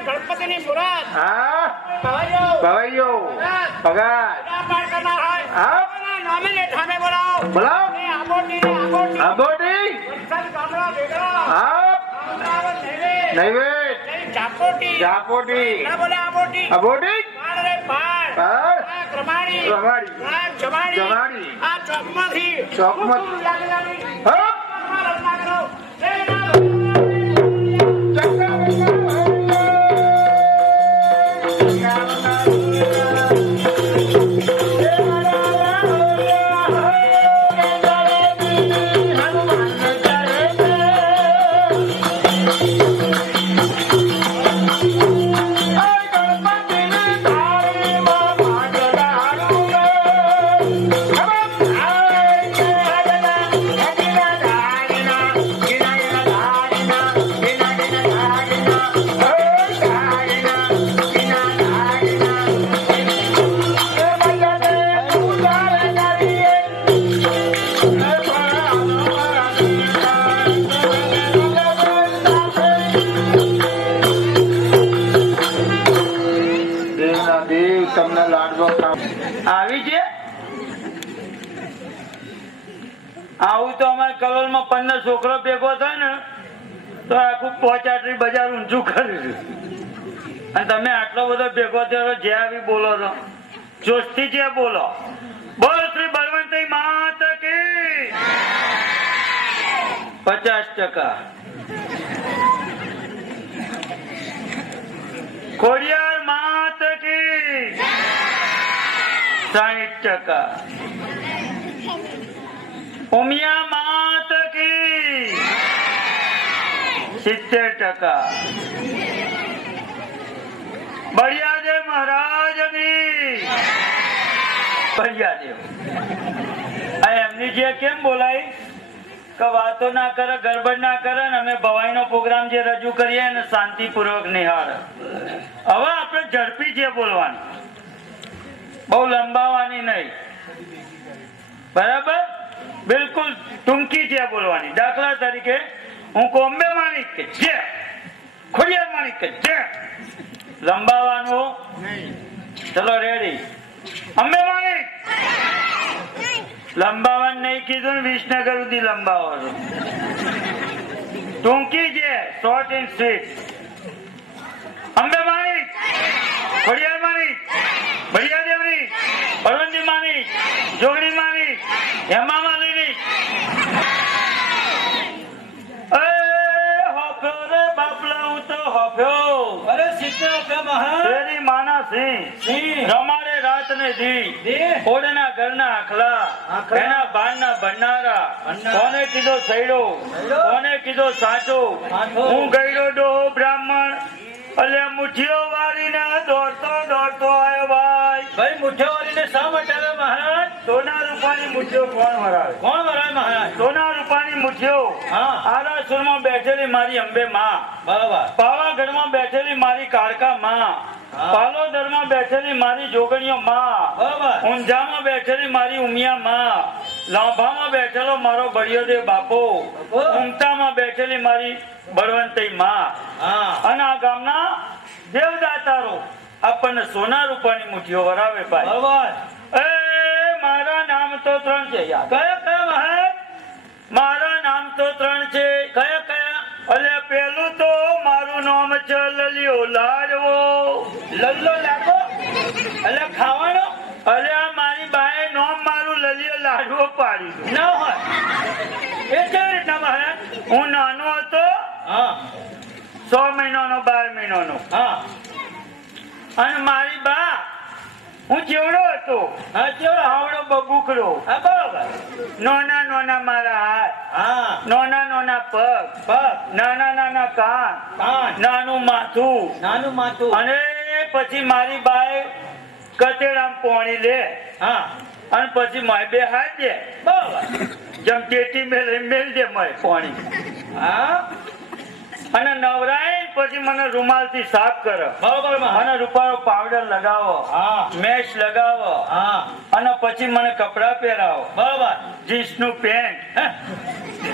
ગણપતિની મુરાદ હા ભવાઈઓ, ભવૈયો પગાર પૂજા કરનાર હોય હા? અમદાવાદ નૈવેદ્ય. નૈવેદ. ચાપોટી બોલે આબોટી. આંબોટી? પાડ. પાડ. આ. આ ચોકમાંથી. કલોલમાં પંદર છોકરો ભેગો થાય ને, તો આખું પોચાટરી બજાર ઊંચું કરી અને તમે આટલો બધો ભેગો થયો જે આવી બોલો છો. જોશથી જે બોલો. બોલો શ્રી બળવંત માત પચાસ ટકા. ખોડિયાર માત કી સાહીઠ ટકા. ઉમિયા માત કી સિત્તેર ટકા. બળિયાદેવ મહારાજની. બળિયાદેવ. એમની જે કેમ બોલાય? કે વાતો ના કરે ગરબડ ના કરે ને અમે ભવાઈનો પ્રોગ્રામ જે રજૂ કરીએ ને શાંતિપૂર્વક નિહાળ. હવે આપણે ઝડપી છે બોલવાનું. બહુ લંબાવાની નહીં. બરાબર? બિલકુલ ટૂંકી છે બોલવાની. દાખલા તરીકે કોમ્બે માણિક જે ખોડિયાર માણિક જે. લંબાવાનું ચલો રેડી અંબે માણિક લંબાવાનું નહીં કીધું ને વિસનગર સુધી લંબાવવાનું. ટૂંકી છે short and sweet Ambe Manik Khodiyar માણિક બળિયા દેવની બળવંતી માણિક જોગણી માણિક હેમા માલીની રમાડે રાત ને દી. ઓડના ઘરના આખલા આખલા. એના બારના ભંડારા. કોને કીધો સૈડો. કોને કીધો સાચો. હું ગયડો ડોહો બ્રાહ્મણ. અલે મુઠ્ઠીઓ વાળીને દોડતો દોડતો આવ્યો ભાઈ. ભાઈ મુઠ્ઠો વાળીને શા માટે આવ્યો મહારાજ? સોના રૂપાની મુઠ્ઠીઓ કોણ વરાવે? કોણ વરાય મહારાજ? સોના રૂપાની મુઠ્ઠીઓ. હા. આરાસુરમાં બેઠેલી મારી અંબે માં. બરાબર. પાવાગઢમાં બેઠેલી મારી કાળકા માં. હા. પાલોદરમાં બેઠેલી મારી જોગણીઓ માં ઊંઝામાં બેઠેલી મારી ઉમિયા માં લાંભામાં બેઠેલો મારો બળિયોદેવ બાપો. ઉમતામાં બેઠેલી મારી બળવંતઈ માં. અને આ ગામના દેવદાતારો આપણને સોના રૂપાની મુઠ્ઠીઓ વરાવે ભાઈ. એ મારા નામ તો ત્રણ છે યાર કયા કયા મારા નામ તો ત્રણ છે. લલ્લો લાગો એટલે ખાવાનો? અરે આ મારી બાએ નોમ મારું લલિયો લાડવો પાડી ન હોય. એ કેવી રીતના મહારાજ હું નાનો હતો. હા. સો મહિનાનો બાર મહિનાનો. હા. અને મારી બા હું જેવડો હતો. જેવડો આવડો બબુકડો હા નોના નોના નાના મારા હાથ. હા. નોના નાના પગ. પગ. નાના નાના કાન. કાન. નાનું માથું. નાનું માથું. અને પછી મારી બાય કતેડામ પોણી લે. હા. અને પછી મારી બે હાથ દે. બરાબર. ટેટી મેલ મેલ દે મય પોણી. હા. અને નવરાય પછી મને રૂમાલથી સાફ કરો. બરોબર અને રૂપાળો પાવડર લગાવો. હા. મેશ લગાવો. હા. અને પછી મને કપડા પહેરાવો. બરોબર. જીન્સનું પેન્ટ. હે?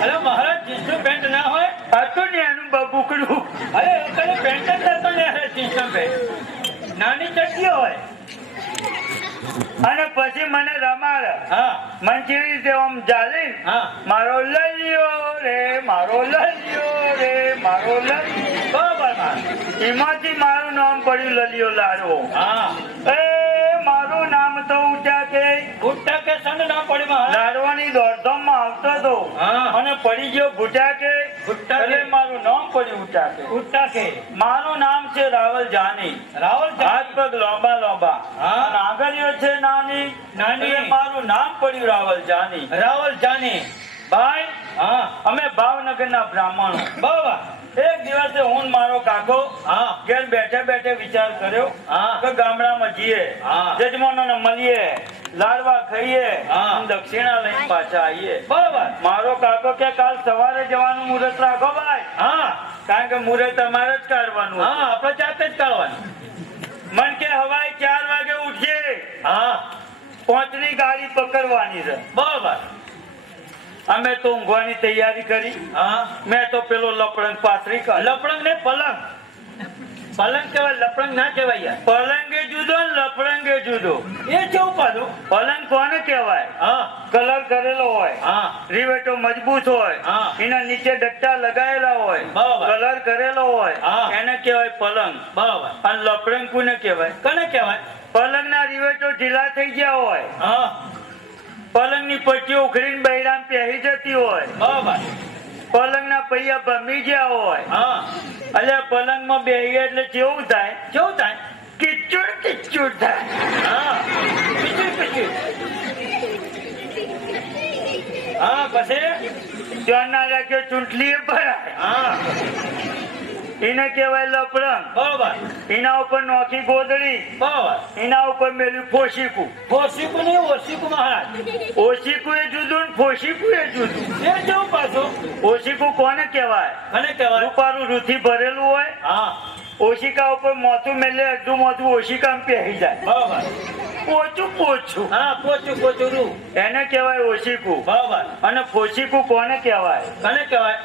અરે મહારાજ જીન્સનું પેન્ટ ના હોય? હતું ને એનું બબુકડું. અરે પેન્ટ જ હતું ને અરે જીન્સનું પેન્ટ. નાની ચટકી હોય. અને પછી મને રમાડે. મને કેવી રીતે આમ જાલી મારો લલિયો રે મારો લલિયો રે મારો લલિયો. બરોબર એમાંથી મારું નામ પડ્યું લલિયો લાડવો. હા. એ મારું નામ તો ઊંચા કે ગુટ્ટા કે સંડ ના પડ્યું લાડવાની દોડધામમાં હતો અને પડી ગયો ભૂટા કે એટલે મારું નામ પડ્યું ઊંચા કે ગુટ્ટા કે મારું નામ છે રાવલ જાની. રાવલ હાથ પગ લોંબા લોંબા. હા. અને આંગળીઓ છે નાની. નાની. મારું નામ પડ્યું રાવલ જાની. રાવલ જાની. ભાઈ હા. અમે ભાવનગરના બ્રાહ્મણો. બરોબર. એક દિવસે હું મારો કાકો ઘેર બેઠે બેઠે વિચાર કર્યો કે ગામડામાં જઈએ જજમાનો મળીએ લાડવા ખાઈએ દક્ષિણા લઈને પાછા આવીએ. બરોબર. મારો કાકો કે કાલ સવારે જવાનું મુહૂર્ત રાખો ભાઈ. હા. કારણ કે મુહૂર્ત તમારે જ કાઢવાનું હા. આપણે જાતે જ કાઢવાનું. મન કે હવાઈ ચાર વાગે ઉઠીએ. હા. પાંચની ગાડી પકડવાની છે. બરોબર. અમે તો ઊંઘવાની તૈયારી કરી. હા? મેં તો પેલો લપડંગ પાથરી લપડંગ ને પલંગ. પલંગ કેવાય લપડંગ ના કેવાય યાર. પલંગે જુદો લપડંગે જુદો. એ કેવું પાછું પલંગ કોને કેવાય કલર કરેલો હોય. હા. રીવેટો મજબૂત હોય. હા. એના નીચે ડટ્ટા લગાયેલા હોય. કલર કરેલો હોય. એને કેવાય પલંગ. બરાબર. અને લપડંગ કોને કેવાય કોને કેવાય પલંગ ના રીવેટો ઢીલા થઈ ગયા હોય. હા પલંગની પટ્ટીઓ ઉખડીને બૈરામ પહેરી જતી હોય. પલંગ ના પૈયા ભમી ગયા હોય. હા. એટલે પલંગમાં બેહીએ એટલે કેવું થાય. કેવું થાય? કિચુડ કિચુડ થાય. હા. પીછું? ચૂંટલી ભરાય. હા. એને કહેવાય લપડંગ બરોબર. એના ઉપર નોખી ગોદડી. બરોબર. એના ઉપર મેલ્યું ફોશીકું. ઓશીકું નહીં ઓશીકું મહારાજ. ઓશીકું એ જુદું ને ફોશીકું એ જુદું. એ કેવું પાછું. ઓશીકું કોને કહેવાય? કને કહેવાય? રૂપારું રૂથી ભરેલું હોય. હા. ઓશિકા ઉપર મોથું મેલે અડધું મોથું ઓશિકા પહેરી જાય. બરોબર. પોચું પોચું. હા પોચું પોચું રૂ. એને કહેવાય ઓશિકુ. બરોબર. અને ફોશીકું કોને કહેવાય? કને કહેવાય?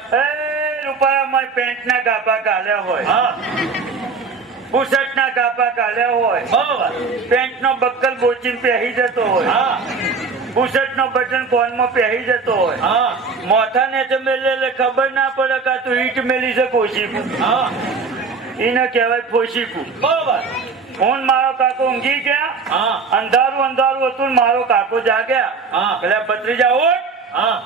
રૂપારામાં પેન્ટ ના ગાભા ગાલ્યા હોય. બુશર્ટ ના ગાભા ગાલ્યા હોય. પેન્ટ નો બક્કલ બોચીને પહેરી જતો હોય. બુશર્ટ નો બટન કોનમાં પહેરી જતો હોય. મોથા ને તો મેલે ખબર ના પડે કે તું ઈટ મેલી છે કોશીપું હા. એને કહેવાય ફોશીપું બરોબર. હું મારો કાકો ઊંઘી ગયા. હા. અંધારું અંધારું હતું મારો કાકો જાગ્યા. હા. એટલે ભત્રીજા હા.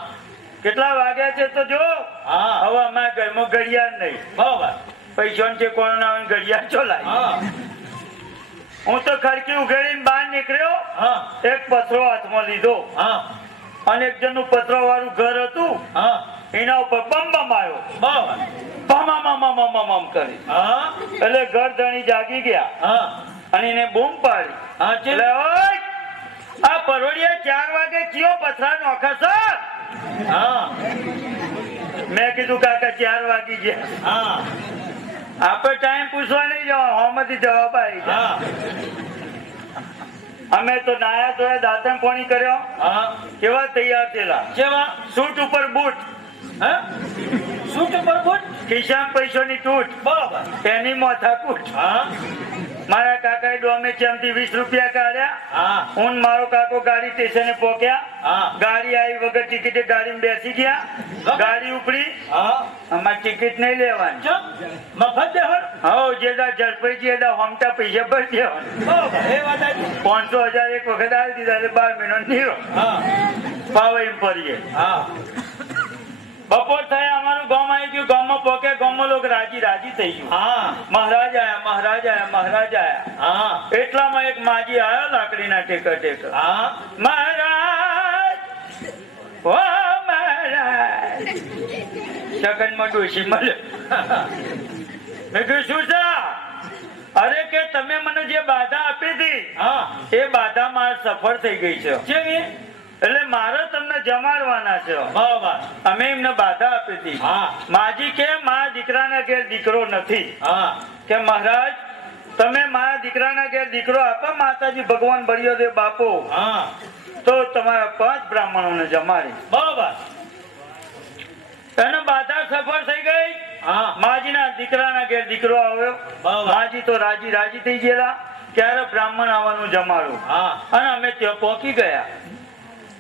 કેટલા વાગ્યા છે તો જો? હા. હવે અમારા ઘરમાં ઘડિયાળ નહીં. બરોબર. પૈસા છે કોણ ના હોય ને ઘડિયાળ ચોલાય. હા. હું તો ખડકી ઉઘેડીને બહાર નીકળ્યો એક પથરો હાથમાં લીધો. અને એક જણનું પથરો વાળું ઘર હતું. હા. એના ઉપર બમ બમ આવ્યો. બમ કરી. હા. એટલે ઘર ધણી જાગી ગયા. હા. અને એને બૂમ પાડી. હા એટલે આ પરોડિયા ચાર વાગે કયો પથરા નોખે છે હા. મેં કીધું કાકા ચાર વાગી ગયા. હા. આપણે ટાઈમ પૂછવા નહીં જવા હોમાંથી જવાબ આવી હા. અમે તો નાયા ધોયા દાંતણ પાણી કર્યો. હા. કેવા તૈયાર થયેલા? કેવા? સૂટ ઉપર બૂટ. હા? સૂટ ઉપર બૂટ? ખિસ્સામાં પૈસાની તૂટ. તેની એની માથાકૂટ હા. મારા કાકાએ ડોમે ચમથી વીસ રૂપિયા કાઢ્યા? હા. મારો કાકો ગાડી સ્ટેશને હા. ગાડી આવી વગર ટિકિટે ગાડીમાં બેસી ગયા. ગાડી ઉપડી. હા. અમારે ટિકિટ નહીં લેવાની. મફત દેવર હો જેદા ઝડપાઈ જેદા હમતા પૈસા ભરી દેવાના પાંચસો હજાર એક વખત આવી દીધા એટલે બાર મહિનો નીરો. હા. પાવે એમ ફરીએ. હા. બપોર થયા અમારું ગામ આવી ગયું. ગામમાં પોકે ગામમાં લોકો રાજી રાજી થઈ ગયું. હા. મહારાજ આયા મહારાજ આયા મહારાજ આયા. હા. એટલામાં એક માજી આવ્યો લાકડીના ટેકા ટેકા હા. મહારાજ! ઓ મહારાજ! શકનમાં ડોશી મળે. મેં કહ્યું શું છે? અરે કે તમે મને જે બાધા આપી હતી હા. એ બાધા મારે સફળ થઈ ગઈ છે. કેવી? એટલે મારે તમને જમાડવાના છે. અમે એમને બાધા આપી હતી. માજી કે મા દીકરાના ઘેર દીકરો નથી. કે મહારાજ તમે મારા દીકરાના ઘેર દીકરો આપો માતાજી ભગવાન ભર્યો દે બાપો. તો તમારા પાંચ બ્રાહ્મણોને જમાડી. બરાબર એને બાધા સફળ થઈ ગઈ? માજીના દીકરાના ઘેર દીકરો આવ્યો. માજી તો રાજી રાજી થઈ ગયેલા. ત્યારે બ્રાહ્મણ આવવાનું જમાડું હા. અને અમે ત્યાં પહોંચી ગયા.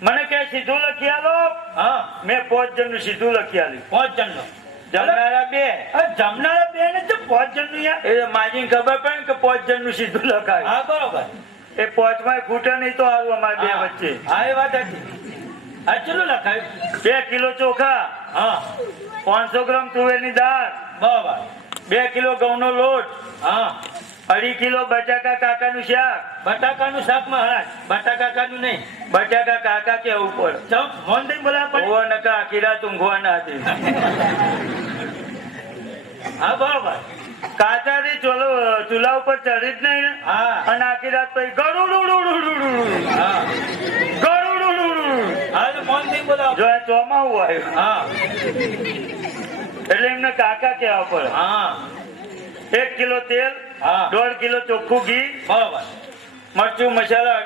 મને કે સીધું લખી આલો? હા. મેં પાંચ જણનું સીધું લખી આલ્યું. પાંચ જણનો. જમનારા બે. જમનારા બે ને તો પાંચ જણનું યાર. એ માજીને ખબર પડે ને કે પાંચ જણનું સીધું લખાય. હા બરોબર. એ ખૂટે નહીં તો હારું અમારે બે વચ્ચે. હા એ વાત હતી. ચલો લખાયું? બે કિલો ચોખા. હા. પાંચસો ગ્રામ તુવેરની દાળ. બરાબર. બે કિલો ઘઉંનો લોટ. હા. અઢી કિલો બટાકા કાકાનું શાક. બટાકાનું શાક મહારાજ બટાકા કાનું નહીં. બટાકા કાકા કે ઉપર? ચમ ફોન દઈ બોલાવા પડે. નકા આખી રાત ઊંઘવાના હતી હા બરોબર. કાચાથી ચોલો ચૂલા ઉપર ચડી જ નહીં હા. અને આખી રાત પછી ગળું હા ગળું હા ફોન દઈ બોલાવા જો આ ચોમાવું આવ્યું હા એટલે એમને કાકા કહેવા પડે હા એક કિલો તેલ. દોઢ કિલો ચોખ્ખું ઘી બરોબર. મરચું મસાલા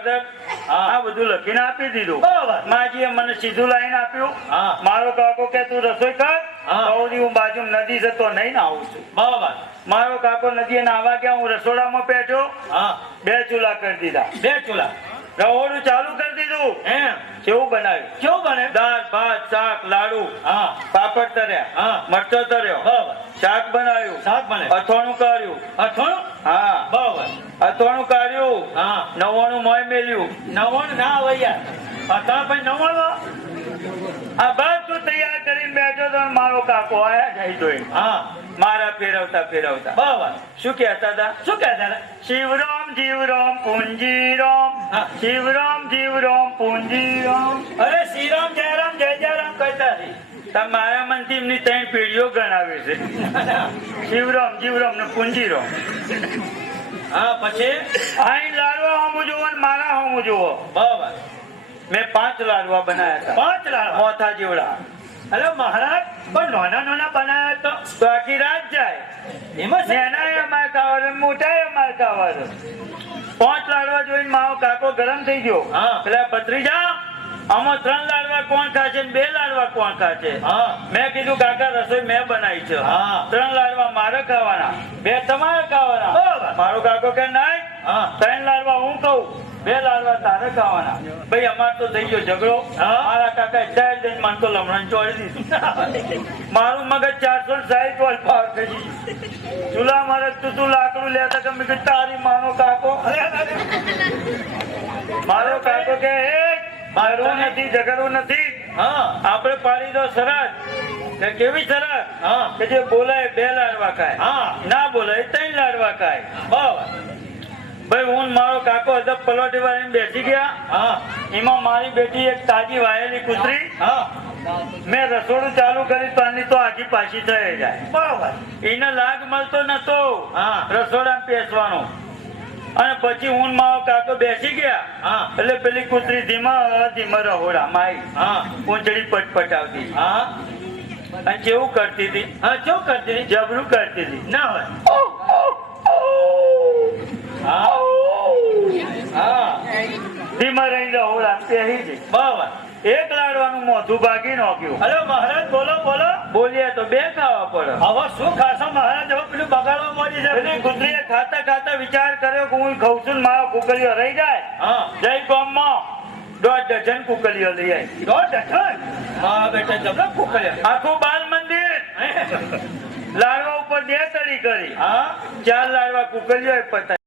હા. આ બધું લખીને આપી દીધું. બરોબર. માજીએ મને સીધું લાઈન આપ્યું. હા. મારો કાકો કે તું રસોઈ કર હા. તો હું બાજુ નદી જતો નહીં ને આવું છું. બરોબર. મારો કાકો નદીએ નાવા ગયા હું રસોડામાં બેઠો. હા. બે ચૂલા કરી દીધા. બે ચૂલા. રહોડું ચાલુ કરી દીધું. એમ. કેવું બનાવ્યું? કેવું બને? દાળ ભાત શાક લાડુ હા. પાપડ તર્યા હા. મરચો તર્યો. બરોબર. શાક બનાવ્યું. શાક બને. અથોણું કર્યું અથોણું? હા. બરોબર. અથોણું કર્યું હા. નવાણું મોય મેલ્યું. નવાણું ના આવે યાર અત્યારે ભાઈ નવાણું આ બધું તૈયાર કરીને બેઠો તો મારો કાકો આયા જાય તો હા. મારા ફેરવતા ફેરવતા. બરોબર. શું કહેતા હતા? શું કહેતા હતા? શિવરામ જીવરામ પૂંજીરામ. શિવરામ જીવરામ પૂંજીરામ. અરે શ્રીરામ જયરામ જય જયરામ કહેતા હતી. તા મારા મનથી એમની ત્રણ પેઢીઓ ગણાવે છે. શિવરામ જીવરામ ને પૂંજીરામ. હા પછી? અહીં લાડવા હમું જુઓ મારા હમું જુઓ બરાબર. મેં પાંચ લાડવા બનાવ્યા હતા. પાંચ લાડવા? મોથા જીવડા. અરે મહારાજ પણ નાના નાના બનાવ્યા તો તો આખી રાત જાય. એમાં? નાના અમારે ખાવાનું મોટા અમારે ખાવાનું પાંચ લાડવા જોઈને મારો કાકો ગરમ થઈ ગયો. હા. પેલા જા આમાં ત્રણ લાડવા કોણ ખાશે બે લાડવા કોણ ખાશે મેં કીધું કાકા રસોઈ મેં બનાવી છે. ત્રણ લાડવા મારે ખાવાના. બે તમારે ખાવાના. મારો કાકો કે નહીં ત્રણ લાડવા હું કહું બે લાડવા તારે ખાવાના. ભાઈ અમાર તો થઈ ગયો ઝઘડો. હા. મારા કાકા ચાર જઈને મન તો લમણ ચોડી દીધું. મારું મગજ ચારસો સાહીઠ વાળ પાર થઈ ચૂલા મારે તું તું લાકડું લેતા કે મેં તારી માનો કાકો. મારો કાકો કે એ મારું નથી ઝઘડવું નથી. આપણે પાડી દો સરસ કેવી સરસ કે જે બોલાય બે લાડવા ખાય. ના બોલાય ત્રણ લાડવા ખાય. ભાઈ હું મારો કાકો અદબ પલોટી વાળી બેસી ગયા. હા. એમાં મારી બેટી એક તાજી વાયેલી કુતરી. હા. મેં રસોડું ચાલુ કરી તો આની તો આખી પાછી થઈ જાય. બરોબર. એને લાગ મળતો નતો. હા. પેસવાનો અને પછી હું માં કાકો બેસી ગયા. હા. એટલે પેલી કુતરી ધીમા ધીમા રહોડા માઈ. હા. પટપટ આવતી. હા. અને કેવું કરતી હતી? હા કેવું કરતી હતી? જબરું કરતી હતી. ના હોય. ધીમા રહી રહોડા પહેરી જઈ બરોબર. એક લાડવાનું મોઢું ભાગી નાખ્યું. અરે મહારાજ બોલો બોલો. બોલીએ તો બે ખાવા પડે. હવે શું ખાશો મહારાજ? હવે પેલું બગાડવા મળી એટલે જાય કૂતરીએ ખાતા ખાતા વિચાર કર્યો કે હું ખાઉં છું ને મારો કુકલીઓ રહી જાય. હા. જય ગામમાં દોઢ ડઝન કુકરીઓ લઈ આવી. દોઢ ડઝન? હા બેટા આખું બાલ મંદિર. લાડવા ઉપર બે તળી કરી. હા? ચાર લાડવા કુકલીઓ પતાવી.